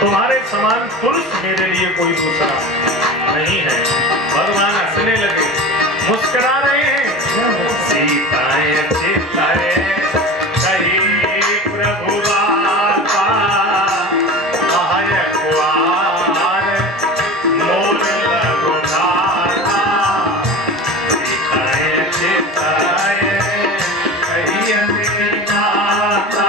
तुम्हारे समान पुरुष मेरे लिए कोई दूसरा नहीं है। भगवान हंसने लगे, मुस्कुरा रहे हैं। सीताएं चिताएं कही प्रभु बाता, महायक कुआर मोर लगो धाता। सीताएं चिताएं कही माता,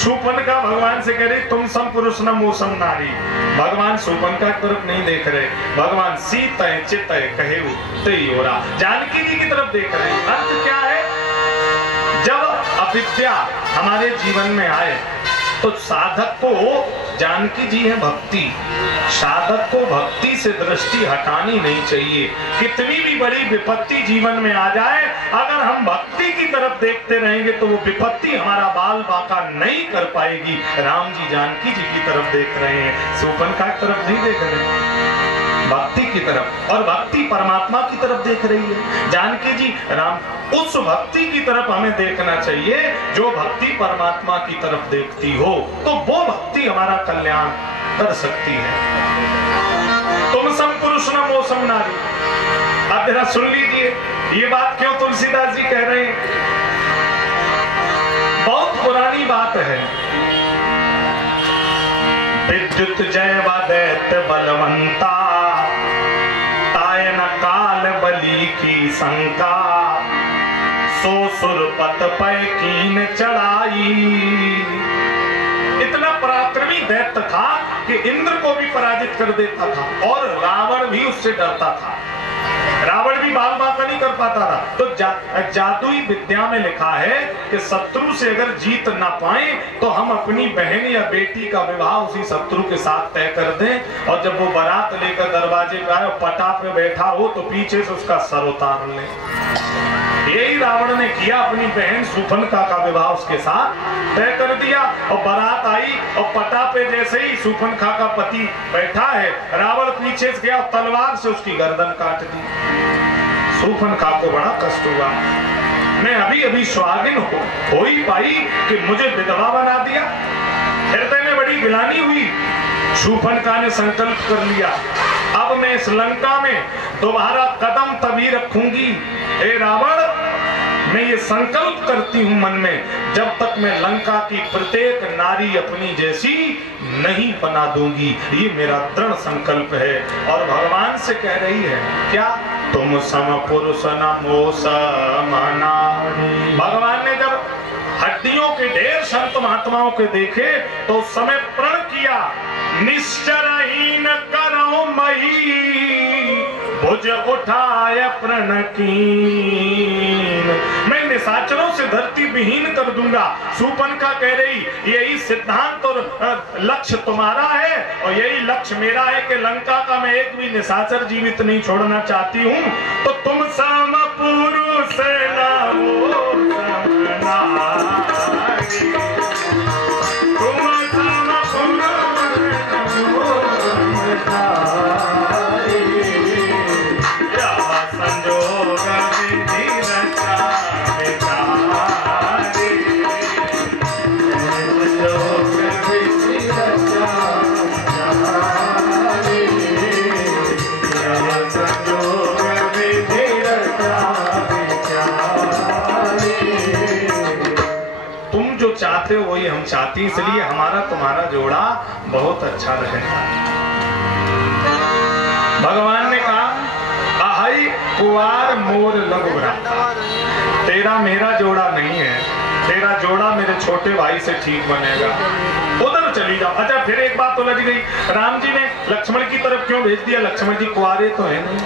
शूर्पणखा भगवान से कह रही तुम सम पुरुष न मोसम नारी। भगवान शूर्पणखा की तरफ नहीं देख रहे, भगवान सीतय चितय कहे तेरा जानकी जी की तरफ देख रहे। अर्थ क्या है? जब अविद्या हमारे जीवन में आए तो साधक को, जानकी जी है भक्ति, साधक को भक्ति से दृष्टि हटानी नहीं चाहिए। कितनी भी बड़ी विपत्ति जीवन में आ जाए, अगर हम भक्ति की तरफ देखते रहेंगे तो वो विपत्ति हमारा बाल बांका नहीं कर पाएगी। राम जी जानकी जी की तरफ देख रहे हैं, शूर्पणखा की तरफ नहीं देख रहे हैं, भक्ति की तरफ। और भक्ति परमात्मा की तरफ देख रही है जानकी जी। राम उस भक्ति की तरफ हमें देखना चाहिए जो भक्ति परमात्मा की तरफ देखती हो, तो वो भक्ति हमारा कल्याण कर सकती है। तुम सम पुरुष न मोसम नारी। अब जरा सुन लीजिए ये बात क्यों तुलसीदास जी कह रहे हैं। बहुत पुरानी बात है। विद्युत जय दैत्य बलवंता, तायन काल बलि की शंका, सो सुरपत पै कीन चढ़ाई। इतना पराक्रमी दैत्य था कि इंद्र को भी पराजित कर देता था और रावण भी उससे डरता था। रावण भी बाल बांका नहीं कर पाता था। तो जादुई विद्या में लिखा है कि शत्रु से अगर जीत ना पाए तो हम अपनी बहन या बेटी का विवाह उसी शत्रु के साथ तय कर दें, और जब वो बारात लेकर दरवाजे पे आए और पटा पे बैठा हो तो पीछे से उसका सर उतार ले। यही रावण ने किया, अपनी बहन शूर्पणखा का विवाह उसके साथ तय कर दिया। और बारात आई और पटा पे जैसे ही शूर्पणखा का पति बैठा है, रावण पीछे से गया और तलवार से उसकी गर्दन काट दी। शूर्पणखा को बड़ा कष्ट हुआ। मैं अभी अभी स्वागिन हो ही पाई कि मुझे विधवा बना दिया। हृदय में बड़ी गिलानी हुई। शूर्पणखा ने संकल्प कर लिया, अब मैं इस लंका में दोबारा कदम तभी रखूंगी। हे रावण, मैं ये संकल्प करती हूं मन में, जब तक मैं लंका की प्रत्येक नारी अपनी जैसी नहीं बना दूंगी। ये मेरा दृढ़ संकल्प है। और भगवान से कह रही है क्या? तुम सम पुरुष न मोसम नारी। भगवान ने जब हड्डियों के ढेर संत महात्माओं के देखे तो उस समय प्रण किया, निश्चरहीन करो मही, भुज उठाए प्रण कीन। मैं निशाचरों से धरती विहीन कर दूंगा। शूर्पणखा कह रही यही सिद्धांत और लक्ष्य तुम्हारा है और यही लक्ष्य मेरा है कि लंका का मैं एक भी निशाचर जीवित नहीं छोड़ना चाहती हूँ। तो तुम सम पुरुष न मोसम नारी, तुम सम पुरुष न मोसम नारी, संजोग विधि रचा विचारी, संजोग विधि रचा विचारी, संजोग विधि रचा विचारी। तुम जो चाहते हो वही हम चाहती, इसलिए हमारा तुम्हारा जोड़ा बहुत अच्छा रहेगा। भगवान ने कहा, कुआर मोर लघु भ्राता, तेरा मेरा जोड़ा नहीं है, तेरा जोड़ा मेरे छोटे भाई से ठीक बनेगा, उधर चली जाओ। अच्छा फिर एक बात उलझ गई, राम जी ने लक्ष्मण की तरफ क्यों भेज दिया? लक्ष्मण जी कुंवारे तो है नहीं,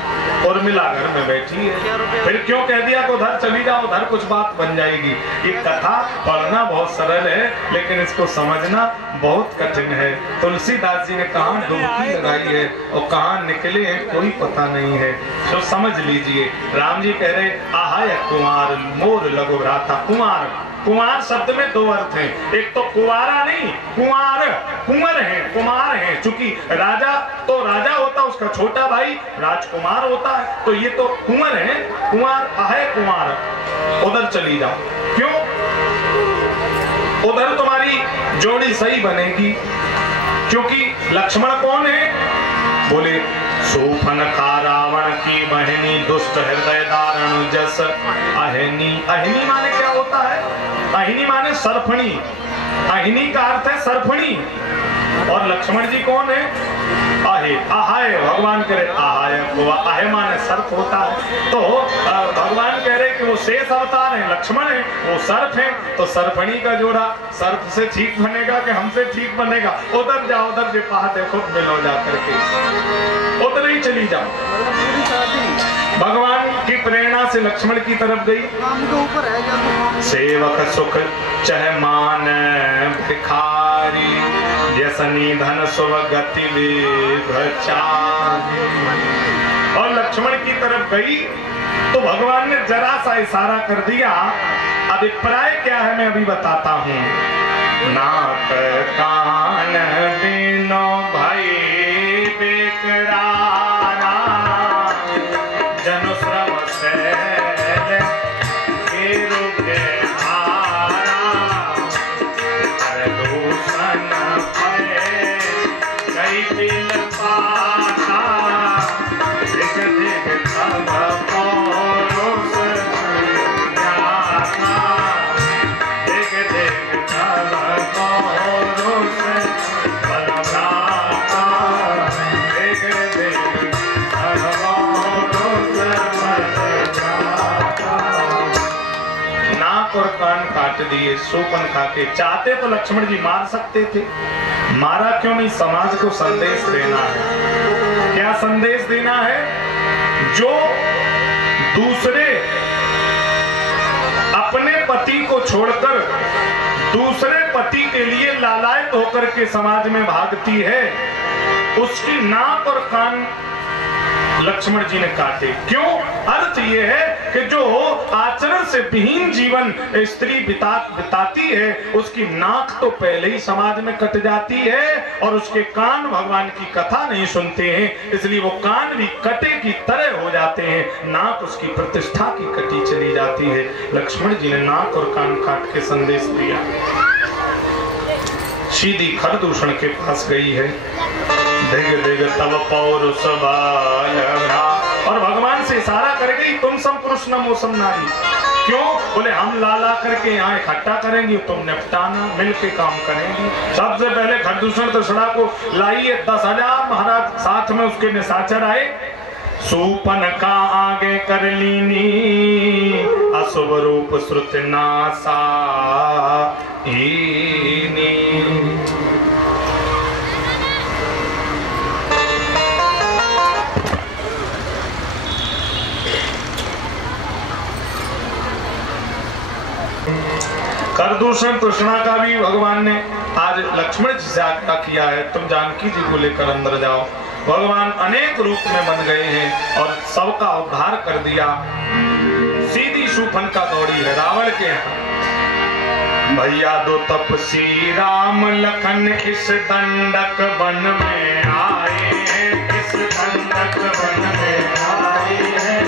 उर्मिला घर में बैठी है, फिर क्यों कह दिया कि उधर चली जाओ, उधर कुछ बात बन जाएगी? ये कथा पढ़ना बहुत सरल है लेकिन इसको समझना बहुत कठिन है। तुलसीदास जी ने कहाँ डुबकी लगाई है और कहाँ निकले हैं कोई पता नहीं है, तो समझ लीजिए। राम जी कह रहे आहाय कुमार मोर लघु भ्राता। कुमार, कुमार शब्द में दो अर्थ हैं, एक तो कुंवारा नहीं, कुंवर, कुंवर है, कुमार है। चूंकि राजा तो राजा होता, उसका छोटा भाई राजकुमार होता है, तो ये तो कुंवर है, कुंवर है कुमार। उधर चली जाओ, क्यों? उधर तुम्हारी जोड़ी सही बनेगी, क्योंकि लक्ष्मण कौन है? बोले शूर्पणखा रावण की बहनी, दुष्ट हृदय दारुण जस अहिनी। अहिनी माने क्या होता है? अहिनी माने सर्पणी, अहिनी का अर्थ है सर्पणी। और लक्ष्मण जी कौन है? आहे, आहाय, भगवान कह रहे आहाय, आहे माने सर्प होता है। तो भगवान कह रहे कि वो शेष अवतार है, लक्ष्मण है, वो सर्प है, तो सर्पणी का जोड़ा सर्प से ठीक बनेगा कि हमसे ठीक बनेगा? उधर जाओ, उधर जो पहा देखो मिलो जा करके, उधर ही चली जाओ। भगवान की प्रेरणा से लक्ष्मण की तरफ गई। सेवक सुख चह मान भिखारी, व्यसनी धन सुवगति और लक्ष्मण की तरफ गई तो भगवान ने जरा सा इशारा कर दिया। अभिप्राय क्या है मैं अभी बताता हूँ। नाक कान बिनो भाई बेकरारा, जनु श्रव शैल के रुके हारा, दूषण भये कई बिल पाता, दिग दिग सब पौरुष ज्ञाता, दिग दिग सब पौरुष बलभ्राता, दिग दिग सब पौरुष बलभ्राता। नाक और कान काट दिए शूर्पणखा के। चाहते तो लक्ष्मण जी मार सकते थे, मारा क्यों नहीं? समाज को संदेश देना है। क्या संदेश देना है? जो दूसरे अपने पति को छोड़कर दूसरे पति के लिए लालायित होकर के समाज में भागती है, उसकी नाक और कान लक्ष्मण जी ने काटे। क्यों? अर्थ ये है कि जो आचरण से विहीन जीवन स्त्री बिताती है, उसकी नाक तो पहले ही समाज में कट जाती है और उसके कान भगवान की कथा नहीं सुनते हैं, इसलिए वो कान भी कटे की तरह हो जाते हैं, नाक उसकी प्रतिष्ठा की कटी चली जाती है। लक्ष्मण जी ने नाक और कान काट के संदेश दिया। सीधी खरदूषण के पास गई है। दिग दिग तब पौरुष बलभ्रा, और भगवान से इशारा कर गई, तुम सम पुरुष न मौसम नारी। क्यों? बोले हम लाला करके यहाँ इकट्ठा करेंगे, तुम निपटाना, मिलके काम करेंगे। सबसे पहले खरदूषण तृष्णा को लाइए 10,000 महाराज, साथ में उसके निशाचर आए। शूर्पणखा आगे कर लीनी, अशुभ रूप श्रुत नासा ईनी। खरदूषण तृष्णा का भी भगवान ने आज लक्ष्मण जी से आज्ञा किया है, तुम जानकी जी को लेकर अंदर जाओ। भगवान अनेक रूप में बन गए हैं और सबका उद्धार कर दिया। सीधी शूर्पणखा दौड़ी है रावण के यहाँ। भैया दो तपसी राम लखन इस दंडक वन में आए हैं, इस दंडक वन में आए हैं,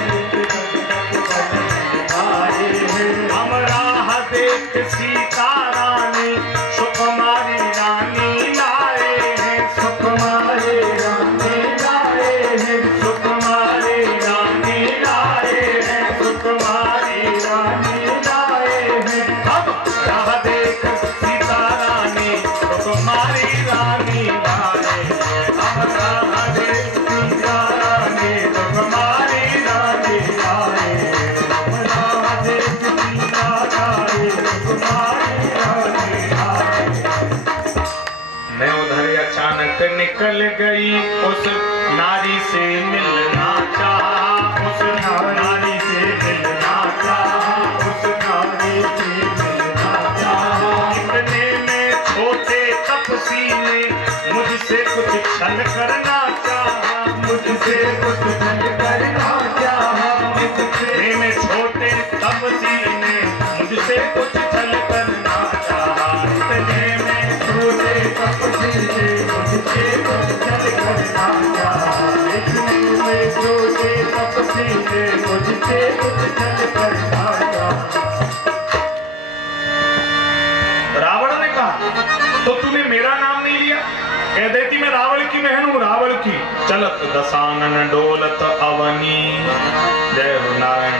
हम राह देख सीता रानी सुकुमारी रानी लाए हैं, सुकुमारी रानी लाए हैं, सुकुमारी रानी लाए हैं, सुकुमारी रानी लाए हैं। हम राह देख सीता रानी सुकुमारी रानी लाए हैं, हम राह देख सीता रानी सुकुमारी रानी लाए हैं, हम राह देख सीता रानी सुकुमारी नायक निकल गई उस नारी से मिलना चाहा, उस नारी से मिलना चाहा, उस नारी से मिलना चाहा। इतने में छोटे तपसी ने मुझसे कुछ छल करना चाहा, मुझसे कुछ छल करना चाहा। इतने में छोटे तपसी ने मुझसे कुछ छल करना चाहा, इतने में छोटे तपसी ने मुझसे कुछ छल करना चाहा, इतने में छोटे तपसी ने मुझसे कुछ छल करना चाहा। रावण ने कहा तो तूने मेरा नाम नहीं लिया, कह देती मैं रावण की बहन हूं, रावण की। चलत दसानन डोलत अवनी, जय हो नारायण।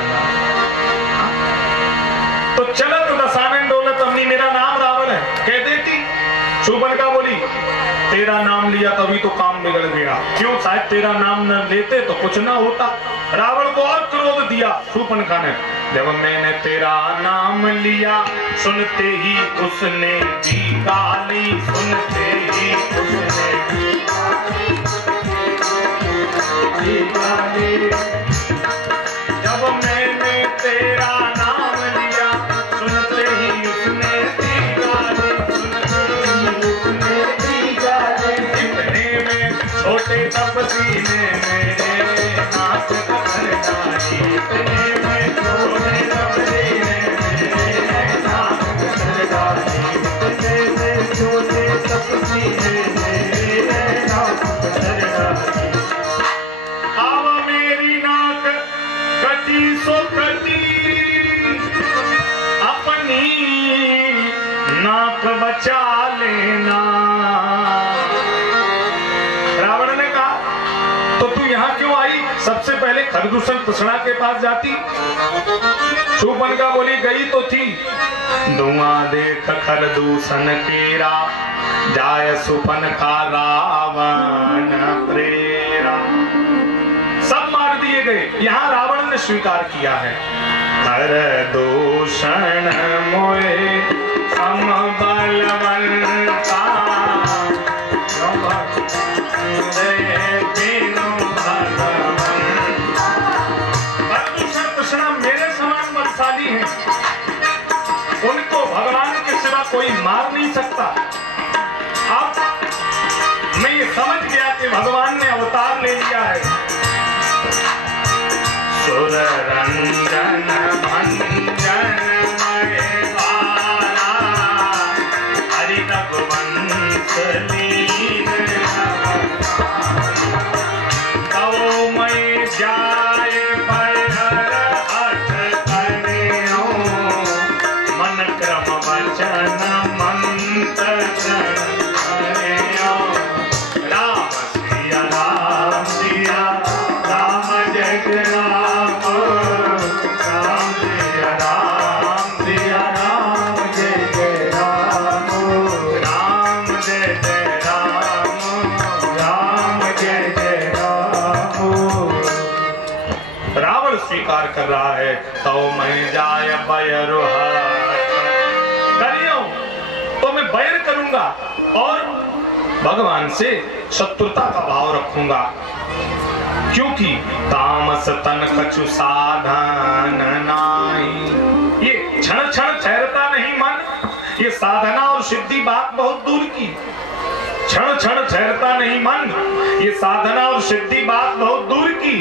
तो चलत दसानन डोलत अवनी, मेरा नाम रावण है, कह देती। शूर्पणखा बोली तेरा नाम लिया तभी तो काम बिगड़ गया, क्यों? शायद तेरा नाम न लेते तो कुछ ना होता। रावण को और क्रोध दिया शूर्पणखा ने, जब मैंने तेरा नाम लिया सुनते ही उसने दी गाली, सुनते ही उसने दी गाली। जब मैंने तेरा नाम लिया सुनते ही उसने दी गाली, सुनते ही उसने दी गाली। इतने में छोटे तपसी ने मेरे नाक पकड़ डाली, इतने में छोटे तपसी ने मेरे नाक पकड़ डाली, इतने में छोटे तपसी ने मेरे नाक पकड़ डाली। आवा मेरी नाक कटी सो कटी, अपनी नाक बचा लेना। रावण ने कहा तो तू यहाँ क्यों आई? सबसे पहले खरदूषण कृष्णा के पास जाती। शूर्पणखा बोली गई तो थी, धुआं देख खरदूषण केरा, जाय सुपनखा रावण प्रेरा। सब मार दिए गए, यहाँ रावण ने स्वीकार किया है। खरदूषण मोए समबलवंता, खरदूषण कृष्णा मेरे समान बलशाली हैं, उनको भगवान के सिवा कोई मार नहीं सकता। अब मैं ये समझ गया कि भगवान ने अवतार ले लिया है। सुर रंजन भंजन महेवारा, हरि रघुवंश लीन तवो मैं जाय भैर हठ करियो, मन क्रम वचन मंत्र करियो। राम सिया राम सिया राम जय राम, राम सिया राम सिया राम जय जय राम, राम जय जय राम, राम जय जय राम। रावण स्वीकार कर रहा है तो मैं जाय बैर करियो, तो मैं बैर करूंगा और भगवान से शत्रुता का भाव रखूंगा, क्योंकि तामस तन कछु साधन नाई। ये क्षण क्षण ठहरता नहीं मन, ये साधना और सिद्धि बात बहुत दूर की। क्षण क्षण ठहरता नहीं मन, ये साधना और सिद्धि बात बहुत दूर की।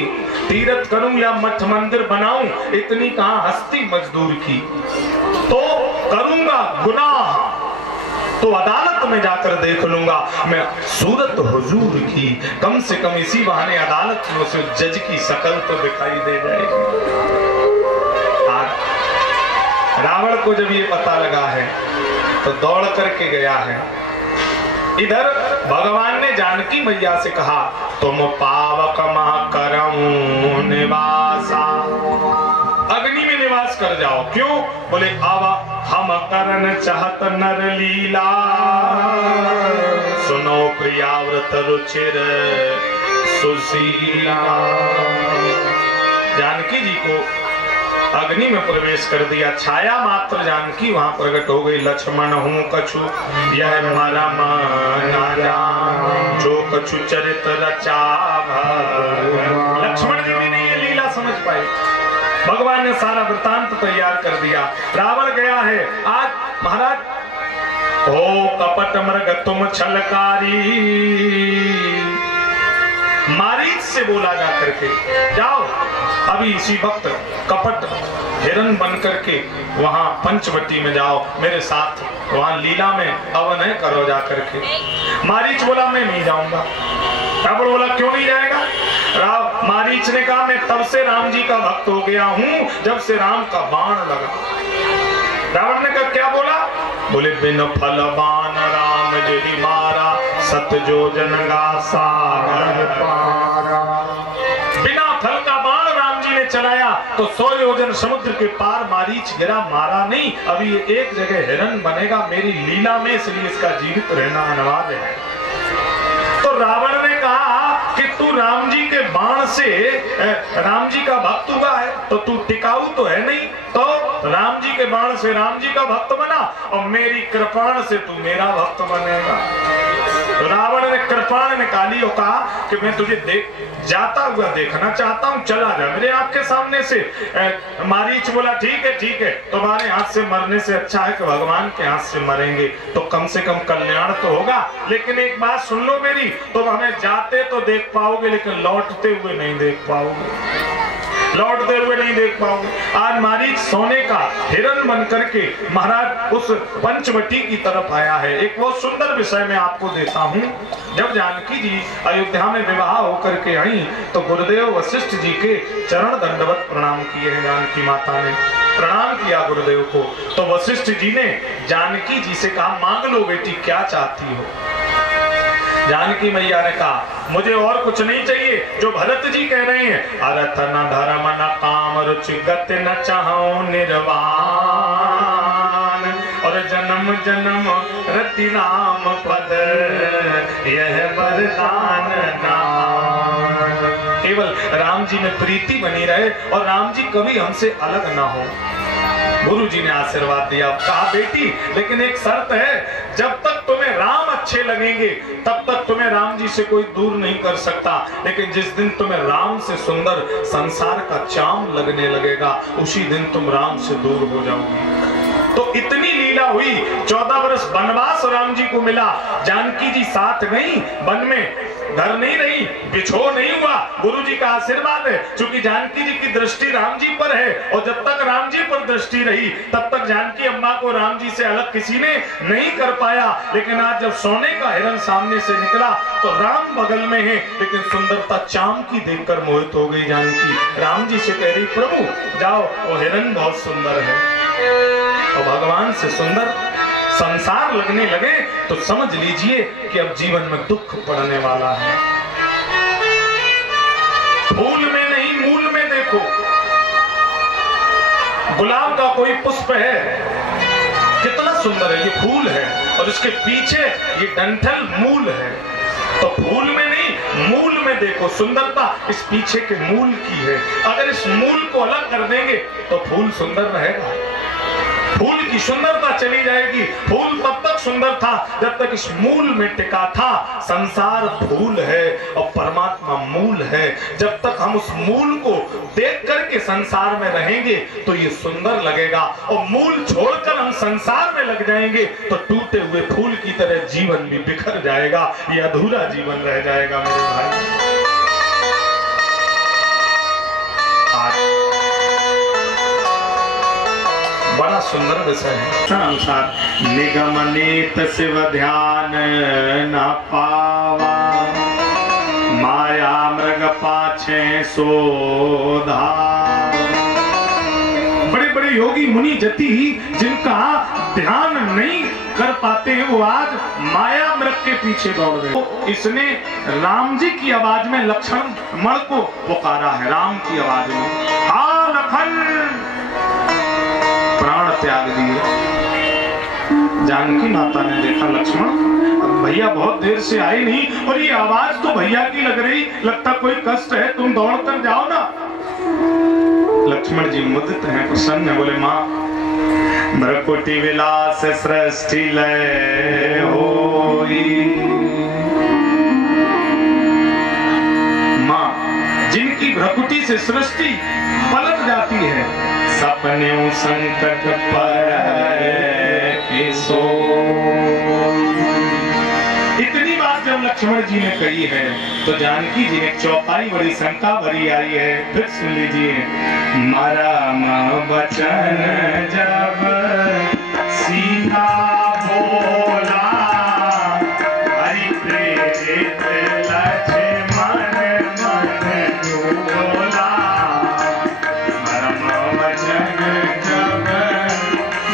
तीर्थ करूं या मठ मंदिर बनाऊं, इतनी कहां हस्ती मजदूर की। तो करूंगा गुनाह तो अदालत में जाकर देख लूंगा मैं सूरत हुजूर की, कम से कम इसी बहाने अदालत में उसे जज की शकल तो दिखाई दे जाएगी। रावण को जब ये पता लगा है तो दौड़ करके गया है। इधर भगवान ने जानकी मैया से कहा तुम पावक करऊं निवासा, अग्नि में निवास कर जाओ। क्यों? बोले आवा हम करन चाहत नर लीला, सुनो प्रियाव्रत रुचिर सुशीला। जानकी जी को अग्नि में प्रवेश कर दिया, छाया मात्र जानकी वहां प्रकट हो गई। लक्ष्मण हूं कछु यह मरम न जान, जो कछु चरित रचावा। लक्ष्मण जी भी नहीं ये लीला समझ पाए। भगवान ने सारा वृतांत तैयार कर दिया। रावण गया है आज महाराज। ओ कपट मृग तुम छलकारी, मारीच से बोला जा करके, जाओ अभी इसी वक्त कपट हिरण बन करके वहां पंचवटी में जाओ, मेरे साथ वहां लीला में अवनय करो जा करके। मारीच बोला मैं नहीं जाऊंगा। रावण बोला क्यों नहीं जाएगा? मारीच ने कहा मैं तब से राम जी का भक्त हो गया हूं जब से राम का बाण लगा। रावण ने कहा क्या बोला? बोले बिन फल बाण राम जी मारा, सत जो जनगा सागर पारा। बिना फल का बाण राम जी ने चलाया तो 100 योजन समुद्र के पार मारीच गिरा, मारा नहीं। अभी ये एक जगह हिरण बनेगा मेरी लीला में, इसलिए इसका जीवित रहना अनिवार्य है। तो रावण ने कहा कि तू राम जी के बाण से राम जी का भक्त हुआ है तो तू टिकाऊ तो है नहीं, तो राम जी के बाण से राम जी का भक्त बना और मेरी कृपाण से तू मेरा भक्त बनेगा। रावण ने कृपाण निकाली और कहा कि मैं तुझे जाता हुआ देखना चाहता हूं, चला जा मेरे आपके सामने से। मारीच बोला ठीक है, तुम्हारे हाथ से मरने से अच्छा है कि भगवान के हाथ से मरेंगे, तो कम से कम कल्याण तो होगा। लेकिन एक बात सुन लो मेरी, तुम हमें जाते तो देख पाओगे लेकिन लौटते हुए नहीं देख पाओगे, लौटते हुए नहीं देख पाओगे। आज मारीच सोने का हिरण बन करके महाराज उस पंचवटी की तरफ आया है। एक बहुत सुंदर विषय मैं आपको देता हूं। जब जानकी जी अयोध्या में विवाह होकर के आई तो गुरुदेव वशिष्ठ जी के चरण दंडवत प्रणाम किए हैं। जानकी माता ने प्रणाम किया गुरुदेव को, तो वशिष्ठ जी ने जानकी जी से कहा मांग लो बेटी क्या चाहती हो। जानकी मैया ने कहा मुझे और कुछ नहीं चाहिए, जो भरत जी कह रहे हैं, अर्थ न धर्म न काम रुचि गति न चाहो निर्वाण, और जन्म जन्म रति राम पद यह वरदान नाम। केवल राम जी में प्रीति बनी रहे और राम जी कभी हमसे अलग ना हो। गुरु जी ने आशीर्वाद दिया, कहा बेटी लेकिन एक शर्त है, जब तक तुम्हें राम अच्छे लगेंगे तब तक तुम्हें राम जी से कोई दूर नहीं कर सकता, लेकिन जिस दिन तुम्हें राम से सुंदर संसार का चाम लगने लगेगा उसी दिन तुम राम से दूर हो जाओगी। तो इतनी लीला हुई। 14 वर्ष वनवास राम जी को मिला। जानकी जी साथ गई वन में, घर नहीं रही, बिछो नहीं हुआ। गुरु जी का आशीर्वाद है, क्योंकि जानकी जी की दृष्टि राम जी पर है और जब तक राम जी पर दृष्टि रही तब तक जानकी अम्मा को राम जी से अलग किसी ने नहीं कर पाया। लेकिन आज जब सोने का हिरण सामने से निकला तो राम बगल में है, लेकिन सुंदरता चाम की देखकर मोहित हो गई जानकी। राम जी से कह रही प्रभु जाओ, वो हिरण बहुत सुंदर है। और भगवान से सुंदर संसार लगने लगे तो समझ लीजिए कि अब जीवन में दुख पड़ने वाला है। फूल में नहीं मूल में देखो। गुलाब का कोई पुष्प है, कितना सुंदर है, ये फूल है और इसके पीछे ये डंठल मूल है। तो फूल में नहीं मूल में देखो, सुंदरता इस पीछे के मूल की है। अगर इस मूल को अलग कर देंगे तो फूल सुंदर रहेगा, फूल की सुंदरता चली जाएगी। फूल तब तक सुंदर था जब तक इस मूल में टिका था। संसार फूल है और परमात्मा मूल है। जब तक हम उस मूल को देख करके संसार में रहेंगे तो ये सुंदर लगेगा, और मूल छोड़कर हम संसार में लग जाएंगे तो टूटे हुए फूल की तरह जीवन भी बिखर जाएगा, ये अधूरा जीवन रह जाएगा मेरे भाई। बड़ा सुंदर विषय है। अनुसार निगम नीत शिव ध्यान न पावा, माया मृग पाछे सोधा। बड़े बड़े योगी मुनि जति जिनका ध्यान नहीं कर पाते हैं वो आज माया मृग के पीछे दौड़ गए। तो इसने राम जी की आवाज में लक्ष्मण मण को पुकारा है, राम की आवाज में, हा लखन, प्राण त्याग दिए। जानकी माता ने देखा लक्ष्मण भैया बहुत देर से आए नहीं और ये आवाज तो भैया की लग रही, लगता कोई कष्ट है, तुम दौड़ कर जाओ ना। लक्ष्मण जी मुदित हैं, प्रसन्न है, बोले माँ मृकुटि विलास सृष्टि लय होई, से सृष्टि पलट जाती है। सपने संकट पर सो, इतनी बात जब लक्ष्मण जी ने कही है तो जानकी जी ने चौपाई बड़ी शंका भरी आई है। फिर सुन लीजिए, मरम वचन जब सीता बोला, हरि प्रेरित लक्ष्मण मन डोला। मरम वचन जब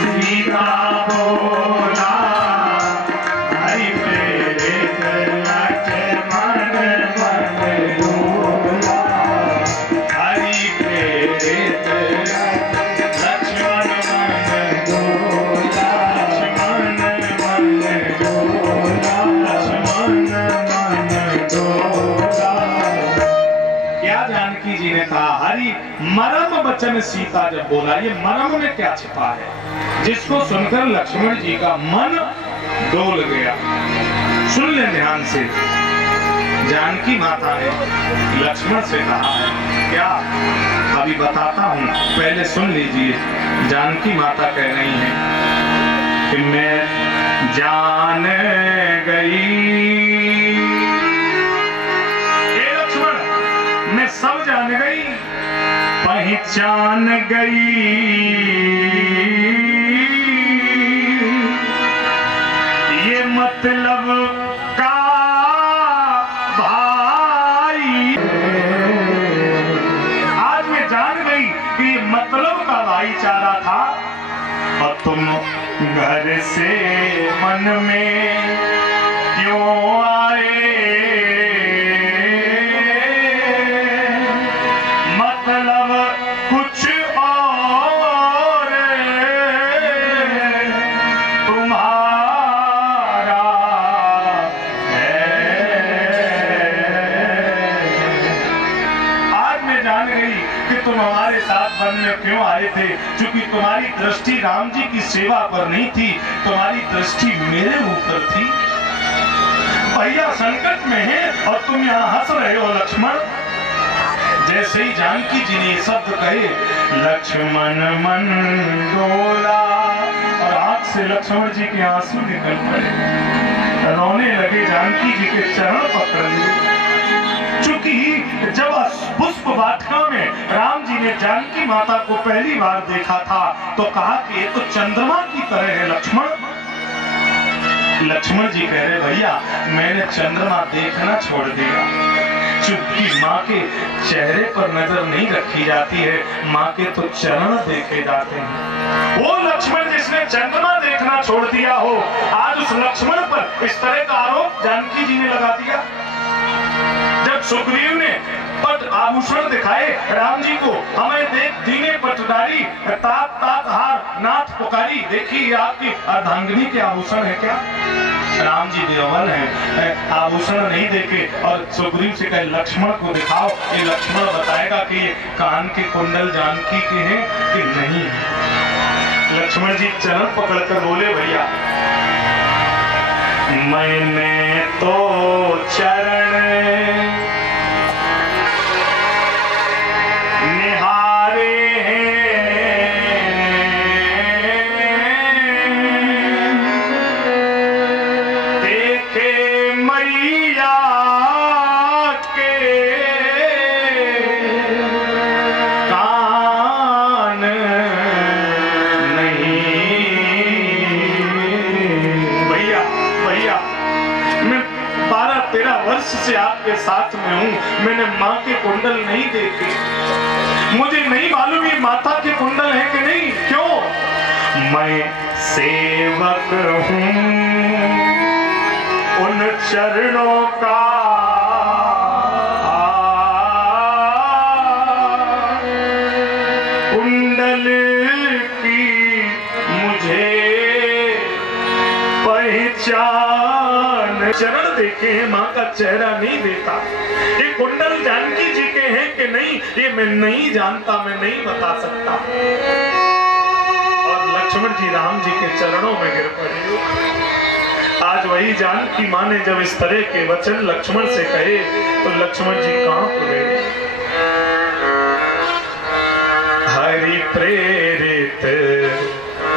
सीता बोला, हरि प्रेरित लक्ष्मण मन डोला। हरि प्रेरित लक्ष्मण मन डोला, लक्ष्मण मन डोला, लक्ष्मण मन डोला। क्या जानकी जी ने कहा? हरि मरम वचन सीता जब बोला, ये मरम में क्या छिपा है जिसको सुनकर लक्ष्मण जी का मन डोल गया। सुन ले ध्यान से, जानकी माता ने लक्ष्मण से कहा है क्या, अभी बताता हूं, पहले सुन लीजिए। जानकी माता कह रही है कि मैं जान गई, लक्ष्मण मैं सब जान गई, पहचान गई, ये मतलब का भाई। आज मैं जान गई कि मतलब का भाईचारा था, और तुम घर से मन में क्यों आए, मतलब कुछ और तुम्हारा है। आज मैं जान गई कि तुम हमारे साथ वन में क्यों आए थे, क्योंकि तुम्हारी दृष्टि राम जी की सेवा पर नहीं थी, तुम्हारी दृष्टि मेरे ऊपर थी। भैया संकट में है और तुम यहाँ हंस रहे हो लक्ष्मण। जैसे ही जानकी जी ने शब्द कहे, लक्ष्मण मन डोला, और आंख से लक्ष्मण जी के आंसू निकल पड़े, रोने लगे, जानकी जी के चरण पकड़ लिए। चूंकि जब पुष्प वाटिका में राम जी ने जानकी माता को पहली बार देखा था तो कहा कि ये तो चंद्रमा की तरह है लक्ष्मण। लक्ष्मण जी कह रहे, भैया मैंने चंद्रमा देखना छोड़ दिया, चूंकि माँ के चेहरे पर नजर नहीं रखी जाती है, माँ के तो चरण देखे जाते हैं। वो लक्ष्मण जिसने चंद्रमा देखना छोड़ दिया हो, आज उस लक्ष्मण पर इस तरह का आरोप जानकी जी ने लगा दिया। जब सुग्रीव ने पट आभूषण दिखाए राम जी को, हमें देख दीने पटदारी, तात तात हार नाथ पुकारी, देखिए आपकी अर्धांगिनी के आभूषण है क्या? राम जी देवल है, आभूषण नहीं देखे, और सुग्रीव से कहे लक्ष्मण को दिखाओ, ये लक्ष्मण बताएगा कि ये कान के कुंडल जानकी के हैं कि नहीं है। लक्ष्मण जी चरण पकड़कर बोले, भैया मैंने तो चरण निहारे हैं, देखे मैया के कान नहीं। भैया मैं 12-13 वर्ष से आपके साथ में हूँ, मैंने माँ के कुंडल नहीं देखे, मुझे नहीं मालूम ये माता के कुंडल है कि नहीं। क्यों? मैं सेवक हूँ उन चरणों का, कुंडल की मुझे पहचान। चरण देखे हैं, माँ का चेहरा नहीं देखा। ये कुंडल जानकी जी के हैं कि नहीं, ये मैं नहीं जानता, मैं नहीं बता सकता। और लक्ष्मण जी राम जी के चरणों में गिर पड़े। आज वही जानकी माँ ने जब इस तरह के वचन लक्ष्मण से कहे तो लक्ष्मण जी कांप गए। हरि प्रेरित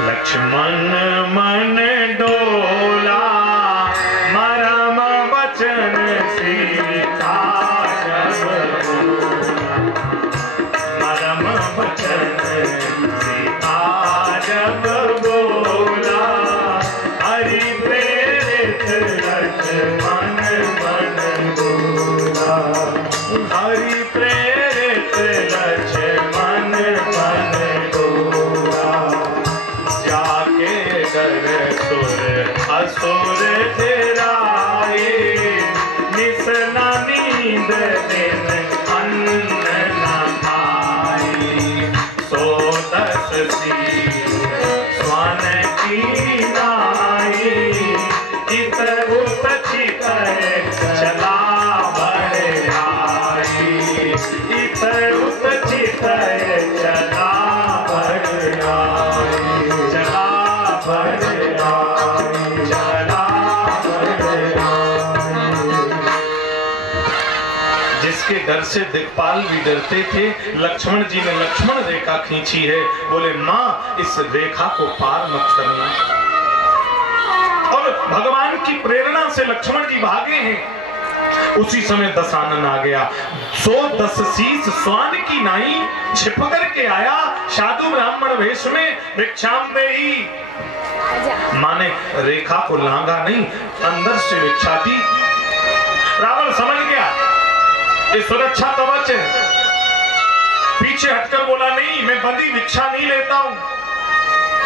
लक्ष्मण मन डोला, मरम वचन सीता जब बोला, मरम वचन सीता जब बोला, हरि प्रेरित लक्ष्मण मन डोला, हरि प्रेरित लक्ष्मण मन डोला, जाके डर सुर असुर तेराए, निस न नींद दिन अन्न न खाए, सो दस सी स्वान की नाई, इत उत चितर चला बढ़ आई, इत उत चितर चला बढ़ आई, चला बढ़ आई, चला बढ़ आई। जिसके डर से दिक्पाल भी डरते थे, लक्ष्मण जी ने लक्ष्मण रेखा खींची है, बोले मां इस रेखा को पार मत करना। और भगवान की प्रेरणा से लक्ष्मण जी भागे हैं। उसी समय दशानन आ गया, सो दस शीस स्वान की नाई, छिप करके आया साधु ब्राह्मण वेश में, भिक्षाम देही। माने रेखा को लांगा नहीं, अंदर से भिक्षा दी। रावण समझ गया ये सुरक्षा कवच है, पीछे हटकर बोला नहीं मैं बंदी भिक्षा नहीं लेता हूं,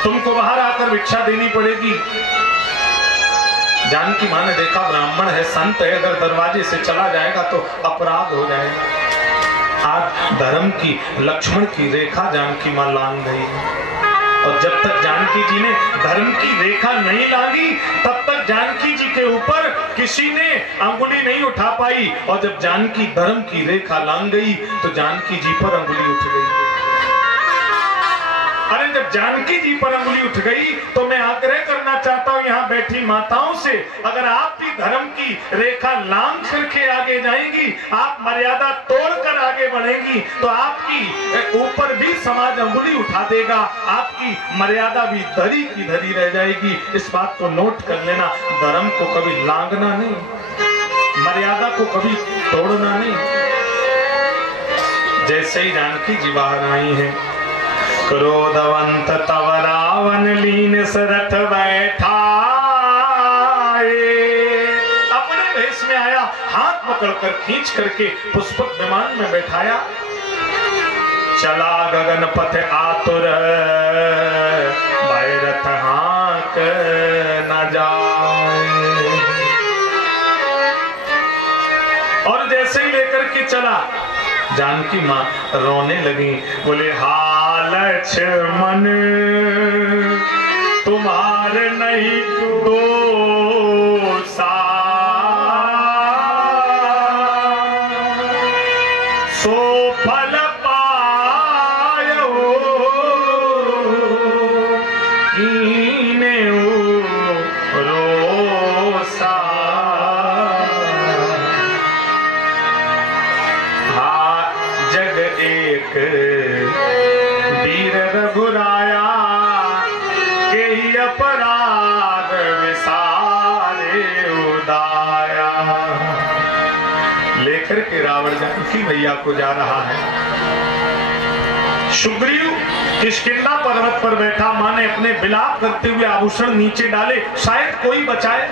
तुमको बाहर आकर भिक्षा देनी पड़ेगी। जानकी मां ने देखा ब्राह्मण है, संत है, अगर दरवाजे से चला जाएगा तो अपराध हो जाएगा। आज धर्म की लक्ष्मण की रेखा जानकी मां लांग गई, और जब तक जानकी जी ने धर्म की रेखा नहीं लांगी तब तक जानकी जी के ऊपर किसी ने अंगुली नहीं उठा पाई, और जब जानकी धर्म की रेखा लांग गई तो जानकी जी पर अंगुली उठ गई। अरे जब जानकी जी पर अंगुली उठ गई तो मैं आग्रह करना चाहता हूं यहाँ बैठी माताओं से, अगर आप भी धर्म की रेखा लांघ करके आगे जाएंगी, आप मर्यादा तोड़कर आगे बढ़ेंगी, तो आपकी ऊपर भी समाज अंगुली उठा देगा, आपकी मर्यादा भी धरी की धरी रह जाएगी। इस बात को नोट कर लेना, धर्म को कभी लांघना नहीं, मर्यादा को कभी तोड़ना नहीं। जैसे ही जानकी जी बाहर आई हैं, क्रोधवंत तव रावण लीन सरथ बैठा, अपने भेष में आया, हाथ पकड़कर खींच करके पुष्पक विमान में बैठाया। चला गगन पथ आतुर, भैरथ हाँक न जाए। और जैसे ही लेकर के चला, जानकी मां रोने लगी, बोले हा लक्ष्मण तुम्हारे नहीं दोषा, सो फल पायो कीने रोसा। हा जग एक वीर रघुराया, के ही अपराध विसारे उदाया। लेकर के रावण जानकी मैया को जा रहा है। सुग्रीव किष्किंधा पर्वत पर बैठा, मां ने अपने विलाप करते हुए आभूषण नीचे डाले, शायद कोई बचाए।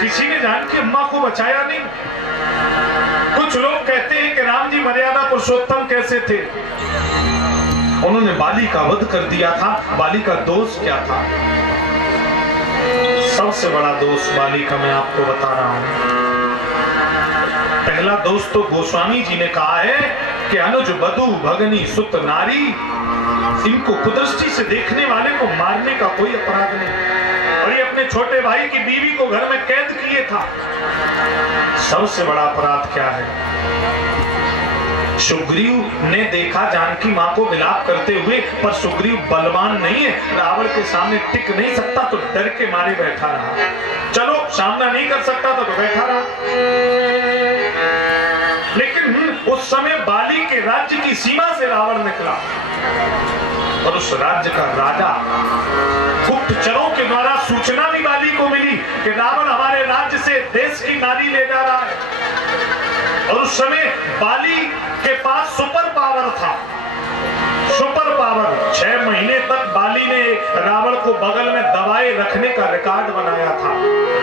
किसी ने जानकी अम्मा को बचाया नहीं। कुछ लोग कहते हैं कि राम जी मर्यादा पुरुषोत्तम कैसे थे, उन्होंने बाली का वध कर दिया था। बाली का दोष क्या था? सबसे बड़ा दोष बाली का मैं आपको बता रहा हूं। पहला दोष तो गोस्वामी जी ने कहा है कि अनुज बधू भगनी सुत नारी, इनको कुदृष्टि से देखने वाले को मारने का कोई अपराध नहीं। और ये अपने छोटे भाई की बीवी को घर में कैद किए था। सबसे बड़ा अपराध क्या है? सुग्रीव ने देखा जानकी मां को विलाप करते हुए, पर सुग्रीव बलवान नहीं है, रावण के सामने टिक नहीं सकता, तो डर के मारे बैठा रहा। चलो सामना नहीं कर सकता तो बैठा रहा। लेकिन उस समय बाली के राज्य की सीमा से रावण निकला और उस राज्य का राजा गुप्तचरों के द्वारा सूचना भी बाली को मिली कि रावण हमारे राज्य से देश की नारी ले जा रहा है। और उस समय बाली के पास सुपर पावर था, सुपर पावर। 6 महीने तक बाली ने रावण को बगल में दबाए रखने का रिकॉर्ड बनाया था।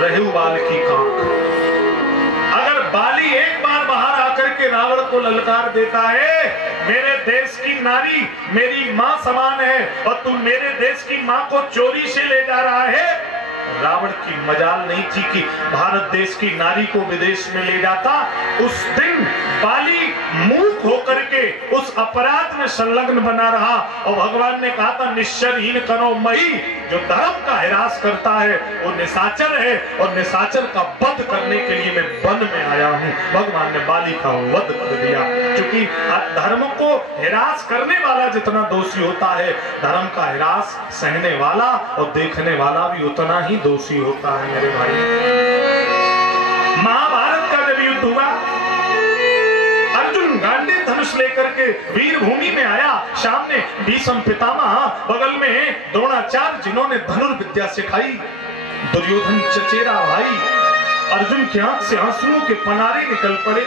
रेहू बाल की कांख। अगर बाली एक बार बाहर आकर के रावण को ललकार देता है, मेरे देश की नारी मेरी मां समान है और तुम मेरे देश की मां को चोरी से ले जा रहा है। रावण की मजाल नहीं थी कि भारत देश की नारी को विदेश में ले जाता। उस दिन बाली मूक होकर के उस अपराध में संलग्न बना रहा और भगवान ने कहा था निश्चरहीन करो मही। जो धर्म का हिरास करता है वो निशाचर है और निशाचर का वध करने के लिए मैं वन में आया हूँ। भगवान ने बाली का वध कर दिया। क्योंकि धर्म को हिरास करने वाला जितना दोषी होता है, धर्म का हिरास सहने वाला और देखने वाला भी उतना ही दोषी होता है। मेरे भाई, महाभारत का जब युद्ध हुआ, अर्जुन गांडी धनुष लेकर के वीर भूमि में आया। सामने भीष्म पितामह, बगल में द्रोणाचार्य जिन्होंने धनुर्विद्या सिखाई। दुर्योधन चचेरा भाई। अर्जुन की आंख से आंसुओं के पनारे निकल पड़े।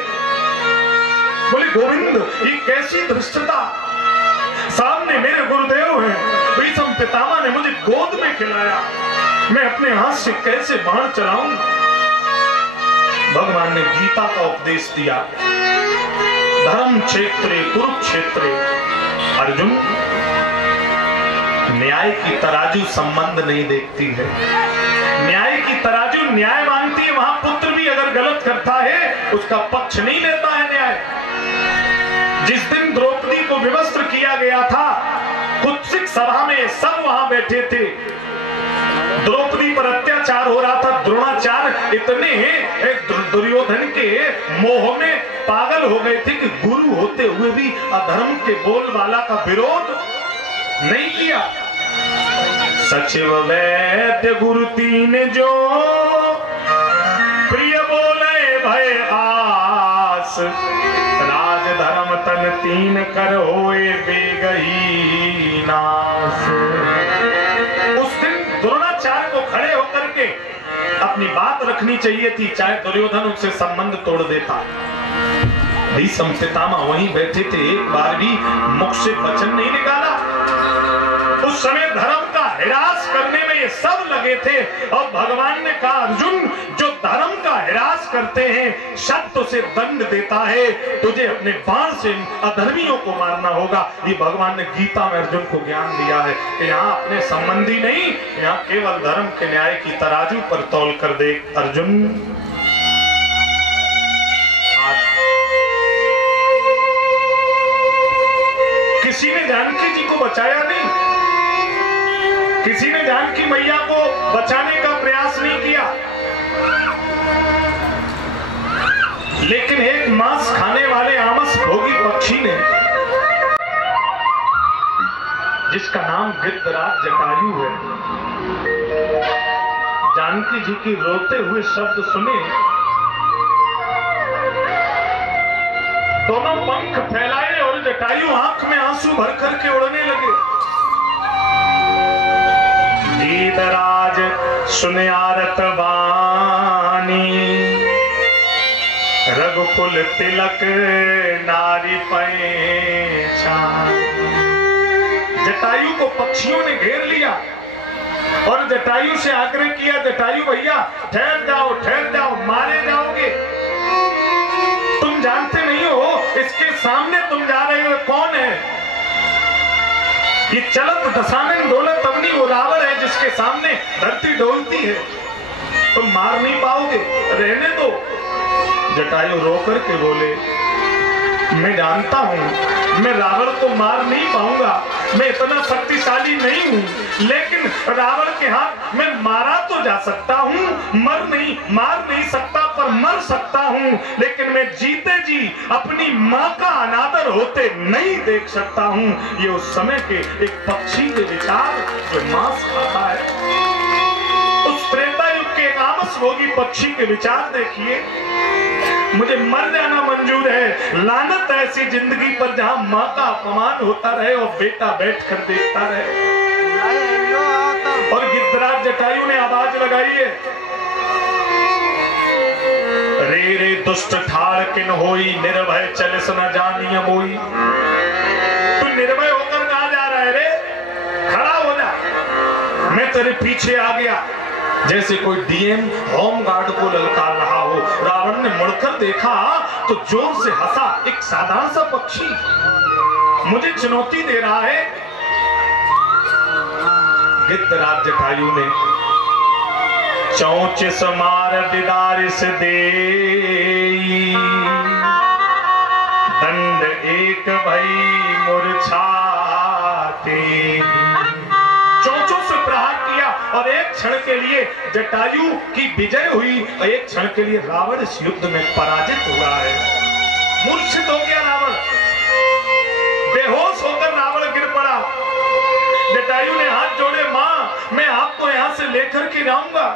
बोले गोविंद, ये कैसी धृष्टता, सामने मेरे गुरुदेव हैं। भीष्म पितामह ने मुझे गोद में खिलाया, मैं अपने हाथ से कैसे बाण चलाऊं। भगवान ने गीता का उपदेश दिया। धर्म क्षेत्रे कुरुक्षेत्रे। अर्जुन, न्याय की तराजू संबंध नहीं देखती है। न्याय की तराजू न्याय मानती है। वहां पुत्र भी अगर गलत करता है उसका पक्ष नहीं लेता है न्याय। जिस दिन द्रौपदी को विवस्त्र किया गया था, कुत्सिक सभा में सब वहां बैठे थे। द्रौपदी पर अत्याचार हो रहा था। द्रोणाचार्य इतने दुर्योधन के मोह में पागल हो गए थे कि गुरु होते हुए भी अधर्म के बोलबाला का विरोध नहीं किया। सचिव वैद्य गुरु तीन जो प्रिय बोले भय आस। राज धर्म तन तीन कर होए बेगही नास। उस दिन द्रोणाचार्य को खड़े होकर के अपनी बात रखनी चाहिए थी, चाहे दुर्योधन उससे संबंध तोड़ देता। भीष्म पितामह वहीं बैठे थे, एक बार भी मुख से वचन नहीं निकाला। उस समय धर्म का हिरास करने में ये सब लगे थे और भगवान ने कहा अर्जुन, जो धर्म का हिरास करते हैं सत्य से दंड देता है, तुझे अपने बाण से अधर्मियों को मारना होगा। ये भगवान ने गीता में अर्जुन को ज्ञान दिया है कि यहाँ अपने संबंधी नहीं, यहाँ केवल धर्म के न्याय की तराजू पर तौल कर दे। अर्जुन, किसी ने जानकी जी को बचाया नहीं, किसी ने जानकी मैया को बचाने का प्रयास नहीं किया, लेकिन एक मांस खाने वाले आमस भोगी पक्षी ने, जिसका नाम गिद्धराज जटायु है, जानकी जी की रोते हुए शब्द सुने, दोनों पंख फैलाए और जटायु आंख में आंसू भर करके उड़ने लगे। गिद्धराज सुने आरत वाणी, रघुकुल तिलक नारी पहचान। जटायु को पक्षियों ने घेर लिया और जटायु से आग्रह किया, जटायु भैया ठहर जाओ, मारे जाओगे। तुम जानते नहीं हो इसके सामने तुम जा रहे हो कौन है? ये चलत दशानन डोलत अवनी वो रावण है जिसके सामने धरती डोलती है। तुम मार नहीं पाओगे, रहने दो। जटायु रो करके बोले, मैं जानता हूं मैं रावण को मार नहीं पाऊंगा, मैं इतना शक्तिशाली नहीं हूं, लेकिन रावण के हाथ में मारा तो जा सकता हूं, मार नहीं सकता पर मर सकता हूं, लेकिन मैं जीते जी अपनी मां का अनादर होते नहीं देख सकता हूं। ये उस समय के एक पक्षी के विचार जो मांस खाता है, उस त्रेता युग के एक आमस भोगी पक्षी के विचार देखिए। मुझे मर जाना मंजूर है। लानत ऐसी जिंदगी पर जहां माँ का अपमान होता रहे और बेटा बैठ कर देखता रहे। और गिद्धराज जटायु ने आवाज लगाई है, रे रे दुष्ट ठाड़ किन होई, निर्भय चलिस न जानिय मोई। तू निर्भय होकर कहां जा रहा है रे? खड़ा हो जा, मैं तेरे पीछे आ गया। जैसे कोई डीएम होमगार्ड को ललकार रहा हो। रावण ने मुड़कर देखा तो जोर से हंसा। एक साधारण सा पक्षी मुझे चुनौती दे रहा है। गिद्धराज जटायु ने चौंचिस मार दिदारिस देई, दंड एक भई मूर्छाते। चौंचों से प्रहार किया और एक क्षण के लिए जटायु की विजय हुई। एक क्षण के लिए रावण इस युद्ध में पराजित हुआ है। मूर्छित हो गया रावण, बेहोश होकर रावण गिर पड़ा। जटायु ने हाथ जोड़े, माँ मैं आपको यहां से लेकर के जाऊंगा।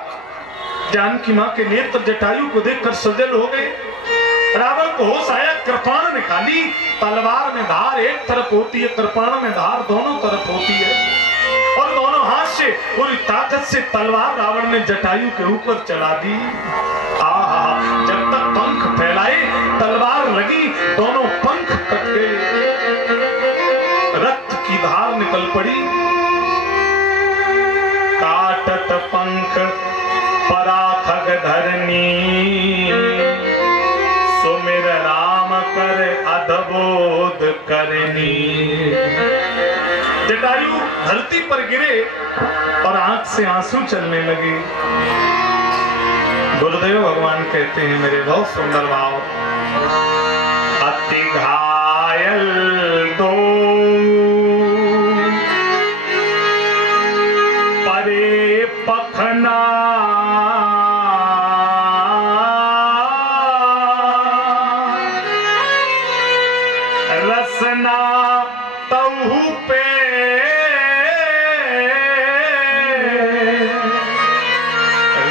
जानकी मां के नेत्र जटायु को देखकर सजल हो गए। रावण को होश आया, कृपाण निकाली। तलवार में धार एक तरफ होती है, कृपाण में धार दोनों तरफ होती है। और दोनों हाथ से पूरी ताकत से तलवार रावण ने जटायु के ऊपर चला दी। आहा, जब तक पंख फैलाए तलवार लगी, दोनों पंख कट गए, रक्त की धार निकल पड़ी। काटत पंख पराखग धरनी, सुमिर राम कर अधबोध करनी। जटायु धरती पर गिरे और आंख से आंसू चलने लगे। गुरुदेव भगवान कहते हैं मेरे बहुत सुंदर भाव, अति घायल दो परे पखना, रसना तहु पे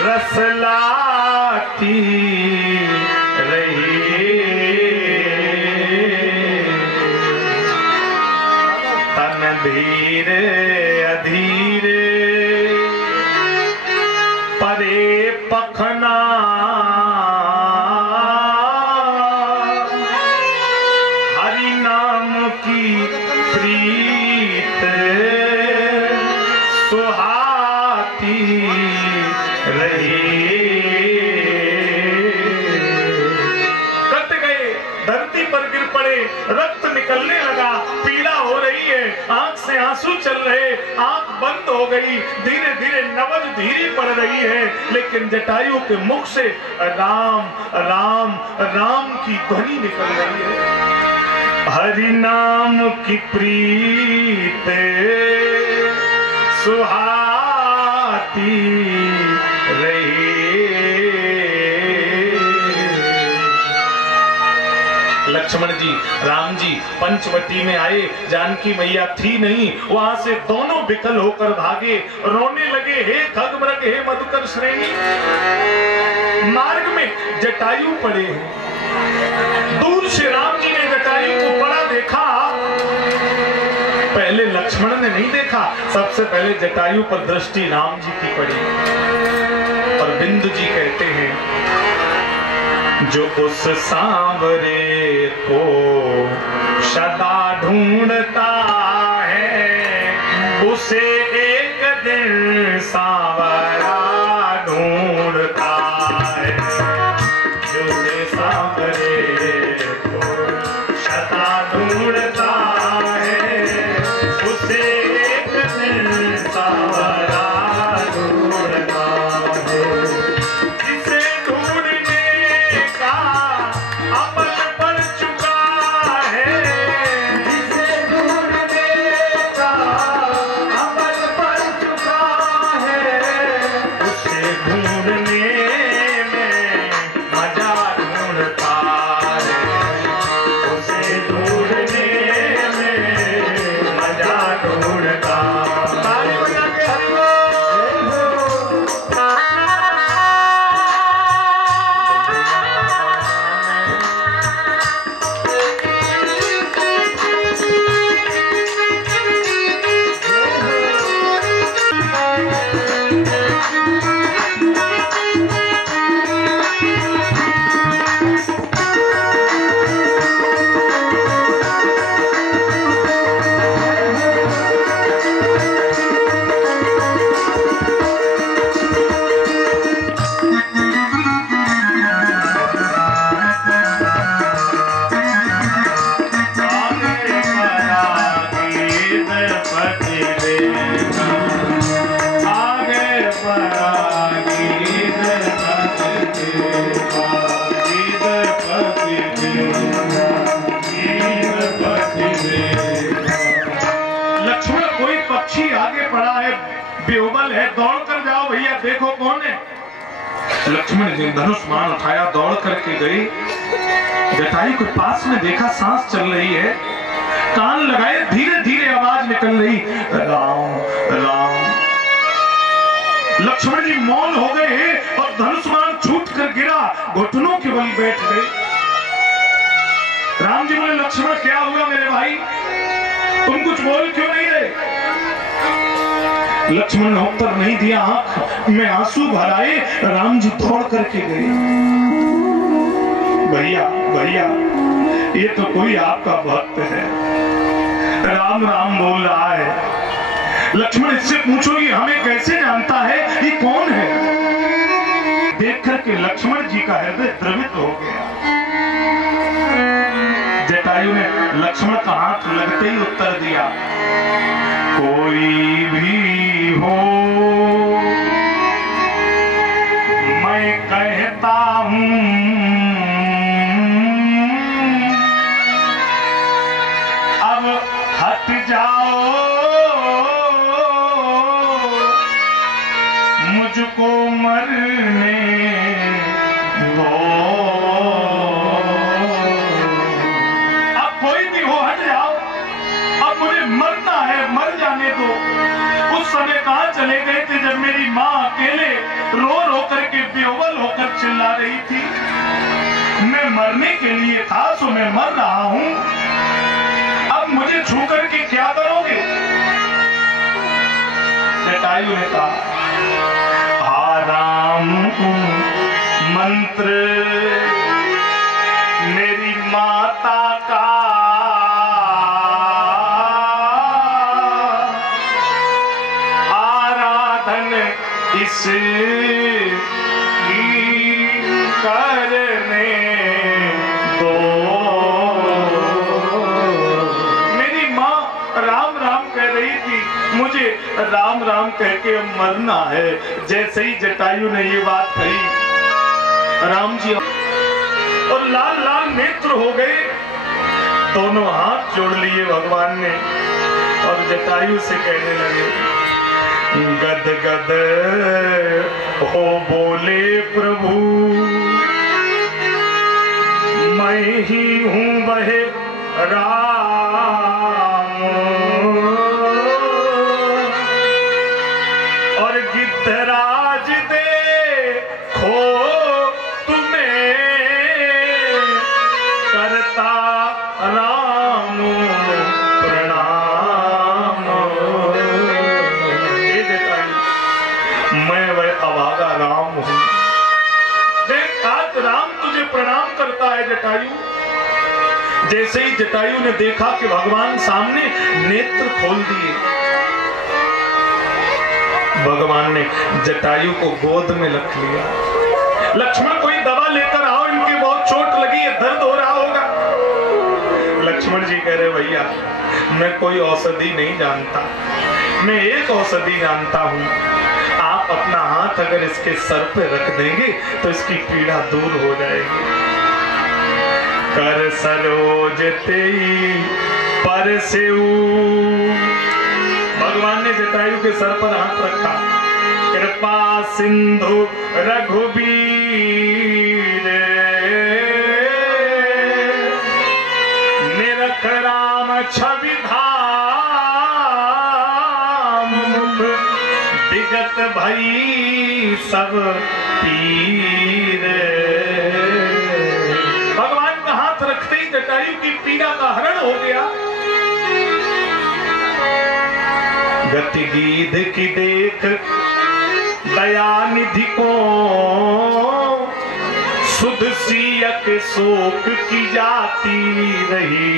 रसलाती रही, तन धीरे अधीरे परे पखना, हरि नाम की प्रीत सुहाती रही। कट गए, धरती पर गिर पड़े, रक्त निकलने लगा, पीड़ा हो रही है, आंख से आंसू चल रहे, आंख बंद हो गई, धीरे धीरे नवज धीरे पड़ रही है। लेकिन जटायु के मुख से राम राम राम की ध्वनि निकल रही है। हरि नाम की प्रीत सुहाती रही। लक्ष्मण जी राम जी पंचवटी में आए, जानकी मैया थी नहीं, वहां से दोनों विकल होकर भागे, रोने लगे, हे खगमृग हे मधुकर श्रेणी। मार्ग में जटायु पड़े हैं। दूर से राम जी ने जटायु को पड़ा देखा, पहले लक्ष्मण ने नहीं देखा, सबसे पहले जटायु पर दृष्टि राम जी की पड़ी। और बिंदु जी कहते हैं, जो उस सांवरे को सदा ढूंढता है, उसे एक दिन सांवरा ढूंढता है। जो उसे सांवरे को सदा ढूंढता है, उसे एक दिन सांवरा ढूंढता है। जिसे ढूंढने का अमल बढ़ चुका है, जिसे ढूंढने कौन है? लक्ष्मण जी धनुष बाण उठाया, दौड़ करके गए, जटायु के पास में देखा सांस चल रही है, कान लगाए, धीरे धीरे आवाज निकल रही, राम राम। लक्ष्मण जी मौन हो गए और धनुष बाण छूट कर गिरा, घुटनों के बल बैठ गए। राम जी बोले, लक्ष्मण क्या हुआ मेरे भाई, तुम कुछ बोल क्यों नहीं रहे? लक्ष्मण ने उत्तर नहीं दिया, आंख में आंसू भर आए। राम जी दौड़ करके गए, भैया भैया ये तो कोई आपका भक्त है, राम राम बोल रहा है। लक्ष्मण इससे पूछो ये हमें कैसे जानता है, ये कौन है? देख करके लक्ष्मण जी का हृदय द्रवित हो गया। जटायु ने लक्ष्मण का हाथ लगते ही उत्तर दिया, कोई भी हो मैं कहता हूं, अब हट जाओ, मुझको मरने दो। अब कोई भी हो हट जाओ, अब मुझे मरना है, मर जाने दो। उस समय कहां चले गए थे जब मेरी माँ अकेले रो रो करके बेहोश होकर चिल्ला रही थी? मैं मरने के लिए था सो मैं मर रहा हूं, अब मुझे छू करके क्या करोगे? जटायु ने कहा, राम मंत्र मेरी माता का आराधन इसकी करने दो। मेरी माँ राम राम कह रही थी, मुझे राम राम कह के मरना है। जैसे ही जटायु ने ये बात कही, राम जी और लाल लाल नेत्र हो गए, दोनों हाथ जोड़ लिए भगवान ने और जटायु से कहने लगे, गद गद हो बोले प्रभु, मैं ही हूं वह राम, और गिद्धराज देखो तुम्हें करता राम प्रणाम। ये जटायु, मैं वह अभागा राम हूं, देख आज राम तुझे प्रणाम करता है जटायु। जैसे ही जटायु ने देखा कि भगवान सामने, नेत्र खोल दिए, भगवान ने जटायु को गोद में रख लिया। लक्ष्मण कोई दवा लेकर आओ, इनकी बहुत चोट लगी है, दर्द हो रहा होगा। लक्ष्मण जी कह रहे, भैया मैं कोई औषधि नहीं जानता, मैं एक औषधि जानता हूं, आप अपना हाथ अगर इसके सर पे रख देंगे तो इसकी पीड़ा दूर हो जाएगी। कर सरोज तेई पर सेऊ, भगवान ने जटायु के सर पर हाथ रखा। कृपा सिंधु रघुबीर, निरख राम छवि धाम, मुख विगत भई सब पीर। भगवान का हाथ रखते ही जटायु की पीड़ा का हरण हो गया। गति गीध की देख दया निधि को, सुध सियक शोक की जाती रही।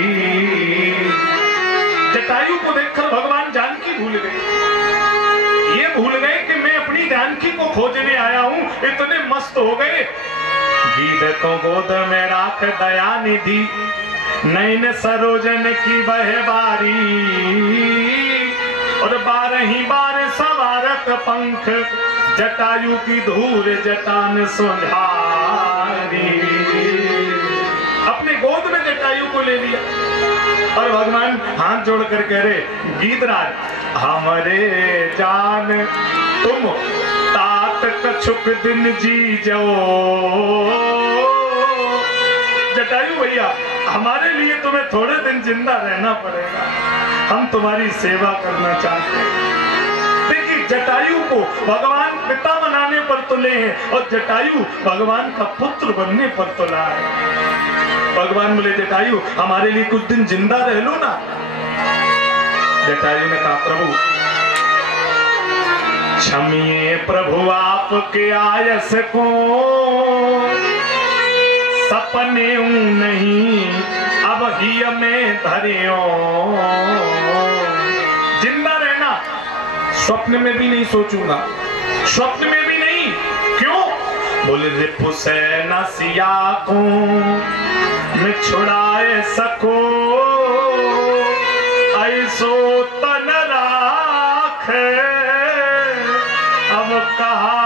जटायु को देखकर भगवान जानकी भूल गए, ये भूल गए कि मैं अपनी जानकी को खोजने आया हूं, इतने मस्त हो गए। गीध को गोद में राख दया निधि, नैन सरोजन की बहबारी, और 12 बार सवारत पंख, जटायु की धूल जटान सुधारी। अपने गोद में जटायु को ले लिया और भगवान हाथ जोड़कर कह रहे, गीधराज हमारे जान तुम तात तात कछुक दिन जी जाओ। जटायु भैया, हमारे लिए तुम्हें थोड़े दिन जिंदा रहना पड़ेगा, हम तुम्हारी सेवा करना चाहते हैं। देखिए, जटायु को भगवान पिता बनाने पर तुले हैं और जटायु भगवान का पुत्र बनने पर तुला है। भगवान बोले जटायु हमारे लिए कुछ दिन जिंदा रह लो ना। जटायु ने कहा प्रभु क्षमिए प्रभु आपके आयस को, सपने नहीं अब ही में धरियो। जिंदा रहना स्वप्न में भी नहीं सोचूंगा, स्वप्न में भी नहीं। क्यों? बोले रिपु से नसिया को मैं छुड़ाए सको, ऐसो तन राखे अब कहा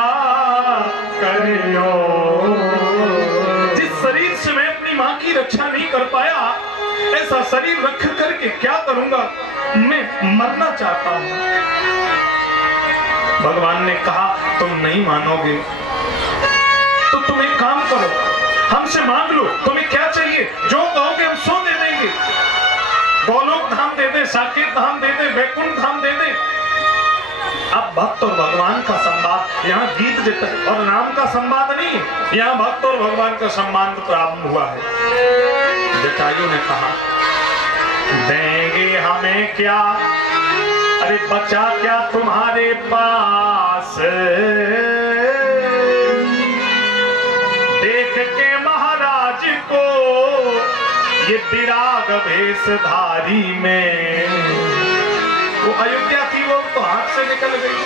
करियो। जिस शरीर से मैं अपनी मां की रक्षा नहीं कर पाया, ऐसा शरीर रख करके क्या करूंगा, मैं मरना चाहता हूं। भगवान ने कहा तुम नहीं मानोगे तो तुम एक काम करो, हमसे मांग लो, तुम्हें क्या चाहिए, जो कहोगे हम सो दे देंगे। गोलोक धाम दे दे, साकेत धाम दे दे, वैकुंठ धाम दे दे। अब भक्त और भगवान का संवाद, यहाँ गीत जटा और नाम का संवाद नहीं, यहाँ भक्त और भगवान का संवाद प्रारंभ हुआ है। जटायु ने कहा देंगे हमें क्या, अरे बचा क्या तुम्हारे पास, देख के महाराज को ये विराग भेषधारी में। वो अयोध्या थी, वो तो हाथ से निकल गई,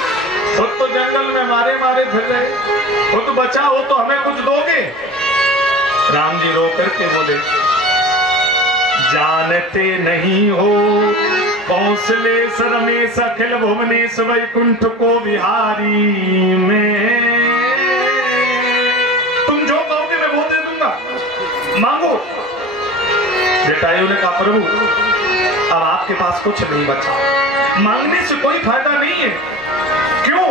खुद तो जंगल में मारे मारे फिर रहे, वो तो बचा हो तो हमें कुछ दोगे। राम जी रो करके बोले जानते नहीं हो कौशलेश रमेश अखिल भुवनेश वैकुंठ को बिहारी में। तुम जो कहोगे मैं वो दे दूंगा, मांगो। जटायु ने कहा प्रभु अब आपके पास कुछ नहीं बचा, मांगने से कोई फायदा नहीं है। क्यों?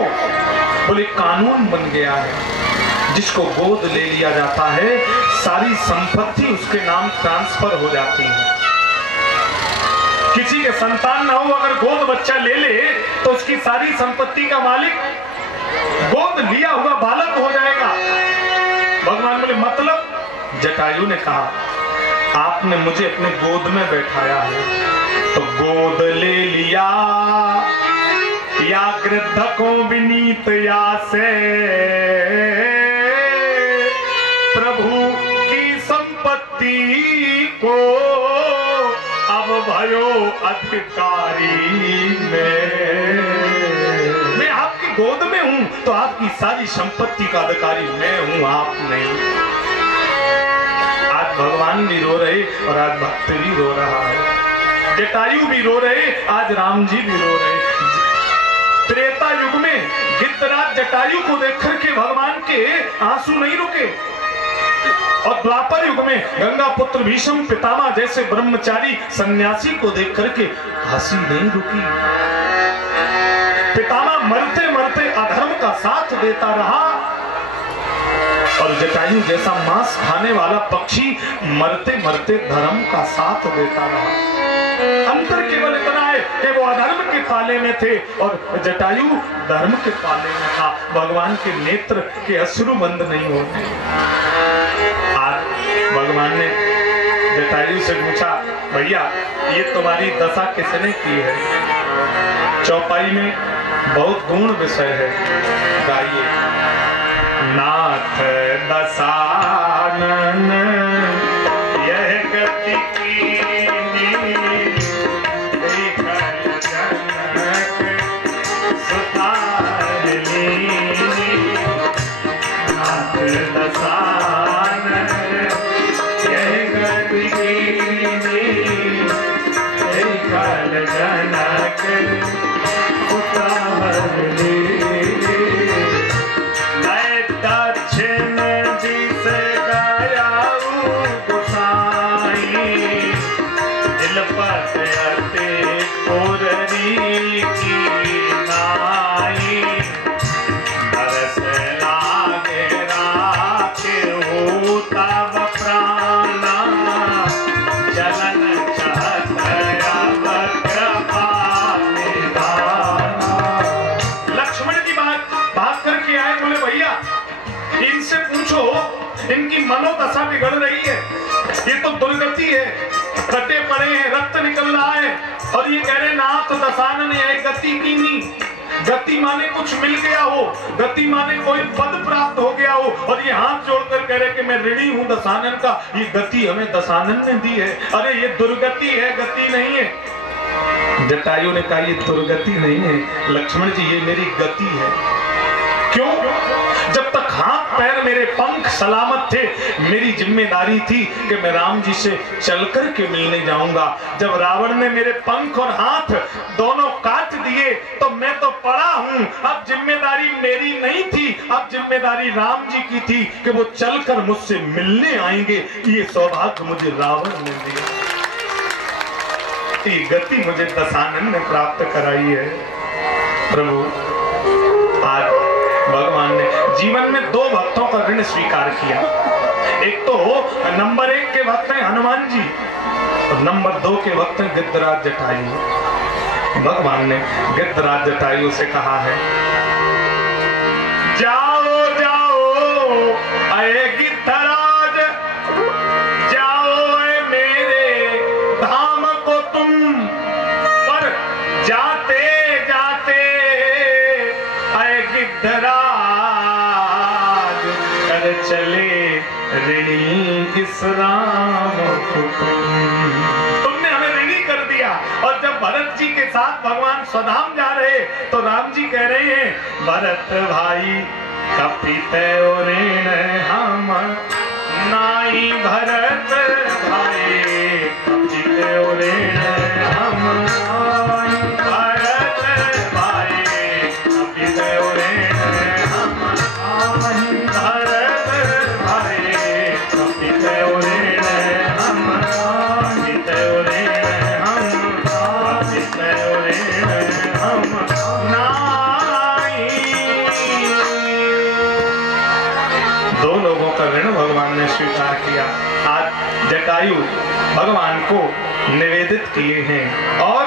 बोले कानून बन गया है, जिसको गोद ले लिया जाता है सारी संपत्ति उसके नाम ट्रांसफर हो जाती है। किसी के संतान ना हो, अगर गोद बच्चा ले ले तो उसकी सारी संपत्ति का मालिक गोद लिया हुआ बालक हो जाएगा। भगवान बोले मतलब? जटायु ने कहा आपने मुझे अपने गोद में बैठाया है तो गोद ले लिया, या गृद्ध को विनीत या से प्रभु की संपत्ति को अब भयो अधिकारी मैं आपकी गोद में हूं तो आपकी सारी संपत्ति का अधिकारी मैं हूं, आप नहीं। आज भगवान भी रो रहे और आज भक्त भी रो रहा है, जटायु भी रो रहे, आज राम जी भी रो रहे। त्रेता युग में गिद्धराज जटायु को देख करके भगवान के आंसू नहीं रुके, और द्वापर युग में गंगा पुत्र भीष्म पितामह जैसे ब्रह्मचारी सन्यासी को देख करके हंसी नहीं रुकी। पितामह मरते मरते अधर्म का साथ देता रहा, और जटायु जैसा मांस खाने वाला पक्षी मरते मरते धर्म का साथ देता रहा। अंतर केवल इतना है कि वो अधर्म के पाले में थे और जटायु धर्म के पाले में था। भगवान के नेत्र के अश्रु बंद नहीं होते। आज भगवान ने जटायु से पूछा भैया ये तुम्हारी दशा किसने की है? चौपाई में बहुत गुण विषय है, गाइए। नाथ दशानन यह गति कीनी, देखल जनक सुतार लीनी। नाथ दशानन यह गति कीनी, देखल जनक सुतार लीनी। की नाई बरस पूछो, इनकी मनोदशा बिगड़ रही है, ये तो दुर्गति है, कटे पड़े हैं, रक्त निकल रहा है, और ये कह रहे नाथ दशानन है गति की नहीं। गति माने कुछ मिल गया हो, गति माने कोई पद प्राप्त हो गया हो, और ये हाथ जोड़कर कह रहे कि मैं ऋणी हूं दशानन का, ये गति हमें दशानन ने दी है। अरे ये दुर्गति है, गति नहीं है। जटायु ने कहा ये दुर्गति नहीं है लक्ष्मण जी, ये मेरी गति है। क्यों? जब तक हाथ पैर मेरे पंख सलामत थे, मेरी जिम्मेदारी थी कि मैं राम जी से चलकर के मिलने जाऊंगा। जब रावण ने मेरे पंख और हाथ दोनों काट दिए तो मैं तो पड़ा हूं, अब जिम्मेदारी मेरी नहीं थी, अब जिम्मेदारी राम जी की थी कि वो चलकर मुझसे मिलने आएंगे। ये सौभाग्य मुझे रावण ने दिया, ये गति मुझे दशानन ने प्राप्त कराई है। प्रभु आज भगवान ने जीवन में दो भक्तों का ऋण स्वीकार किया। एक तो नंबर 1 के भक्त हैं हनुमान जी, और नंबर 2 के भक्त हैं गिद्धराज जटायु। भगवान ने गिद्धराज जटायु से कहा है, जाओ जाओ अये गिद्धराज, जाओ अये मेरे धाम को तुम, पर जाते जाते अये गिद्धराज कर चले ऋणी इस राम को। तुमने हमें ऋणी कर दिया। और जब भरत जी के साथ भगवान स्वधाम जा रहे तो राम जी कह रहे हैं, भरत भाई कपिते ऋण हम नाई, भरत भाई कपिते ऋण हम नाई, भरत भाई कपिते ऋण हम नाई, भरत भाई कपिते ऋण हम नाई, हम नाई। दो लोगों का ऋण भगवान ने स्वीकार किया। आज जटायु भगवान को निवेदित किए हैं, और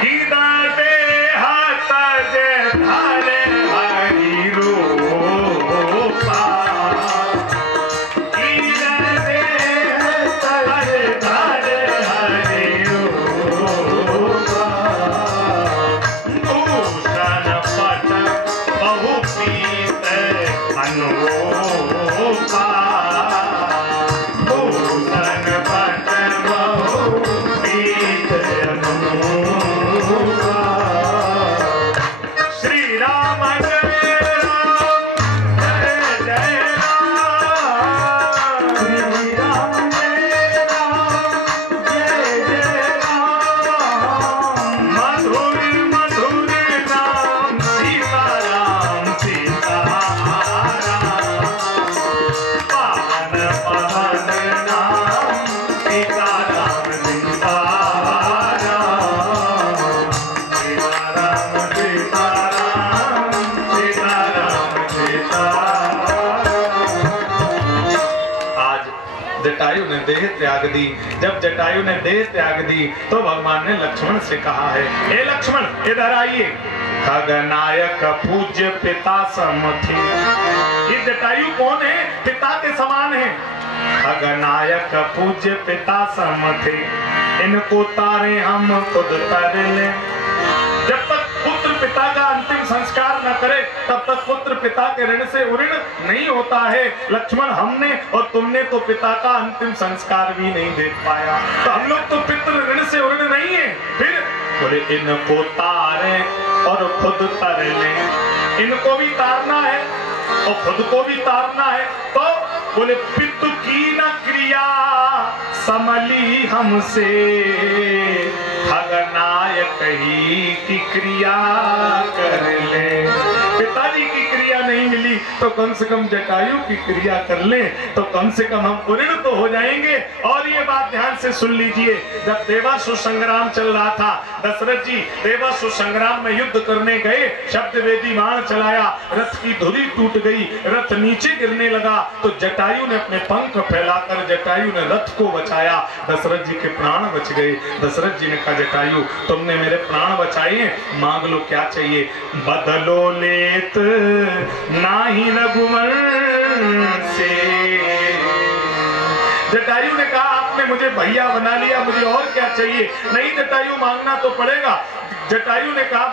गीता दे हाथ जे धारे हरि रूपा, गीता दे हाथ जे धारे हरि रूपा, भूषण पट बहु पीत अनुरूपा, भूषण पट बहु पीत अनुरूपा। श्री राम जय राम, जय जय राम, श्री राम जय राम, जय जय राम, मधुर मधुर नाम सीता राम, सीता राम, पावन पावन नाम सीता राम, सीता राम, सीता राम, सीता राम, सीता राम, सीता राम। आज जटायु ने देह त्याग दी। जब जटायु ने देह त्याग दी तो भगवान ने लक्ष्मण से कहा है, हे लक्ष्मण इधर आइए, खगनायक पूज्य पिता सम थे। ये जटायु कौन है? पिता के समान है। खगनायक पूज्य पिता सम थे, इनको तारे हम खुद तर ले। जब तक पुत्र पिता का अंतिम संस्कार न करे तब तक पुत्र पिता के ऋण से उऋण नहीं होता है। लक्ष्मण, हमने और तुमने तो पिता का अंतिम संस्कार भी नहीं देख पाया, तो हम लोग तो पितृ ऋण से उऋण नहीं है। फिर बोले इनको तारे और खुद तर ले। इनको भी तारना है और खुद को भी तारना है। तो बोले पितु की न क्रिया समली हमसे, खगनायक ही की क्रिया कर ले। पिताजी की क्रिया नहीं मिली तो कम से कम जटायु की क्रिया कर ले, तो कम से कम हम उऋण तो हो जाएंगे। और ये बात ध्यान से सुन लीजिए, जब देवासुर संग्राम चल रहा था, दशरथ जी देवासुर संग्राम में युद्ध करने गए, शब्द वेदी बाण चलाया, रथ की धुरी टूट गई, रथ नीचे गिरने लगा, तो जटायु ने अपने पंख फैलाकर जटायु ने रथ को बचाया। दशरथ जी के प्राण बच गए। दशरथ जी ने कहा, जटायु तुमने मेरे प्राण बचाए, मांग लो क्या चाहिए। बदलो लेत नाही रघुवर से। जटायु ने कहा आपने मुझे भैया बना लिया, मुझे और क्या चाहिए? नहीं जटायु, मांगना तो पड़ेगा। जटायु ने कहा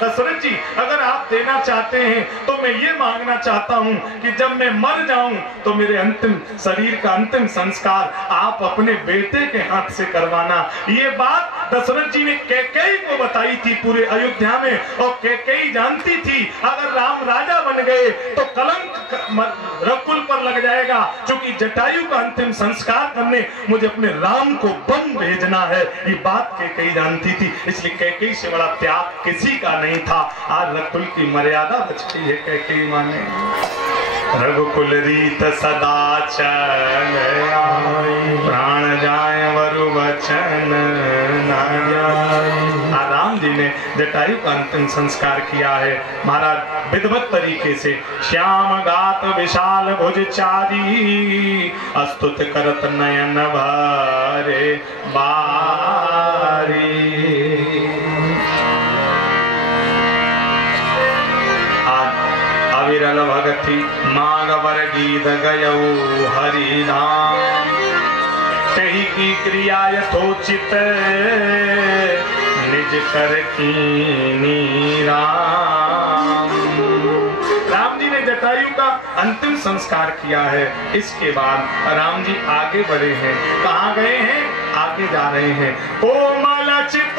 दशरथ जी अगर आप देना चाहते हैं तो मैं ये मांगना चाहता हूं कि जब मैं मर जाऊं तो मेरे अंतिम शरीर का अंतिम संस्कार आप अपने बेटे के हाथ से करवाना। ये बात दशरथ जी ने कैकेयी को बताई थी पूरे अयोध्या में, और कैकेयी जानती थी अगर राम राजा बन गए तो कलंक रकुल पर लग जाएगा, क्योंकि जटायु का अंतिम संस्कार करने मुझे अपने राम को वन भेजना है। ये बात कैकेयी जानती थी, इसलिए कैकेयी से बड़ा त्याग किसी का नहीं था। आज रकुल की मर्यादा बच गई है। कैकेयी माने रघुकुल रीत सदा चल आई, प्राण जाए वरु वचन न जाए। राम जी ने जटायु का अंतिम संस्कार किया है महाराज विधिवत तरीके से। श्याम गात विशाल भुज चारी, अस्तुत करत नयन भरे बारी। अविरल भगति मागवर गीत गयऊ हरि नाम, कही की क्रिया यथोचित निज कर कीनी राम। राम जी ने जटायु का अंतिम संस्कार किया है। इसके बाद राम जी आगे बढ़े हैं। कहाँ गए हैं? आगे जा रहे हैं। कोमल चित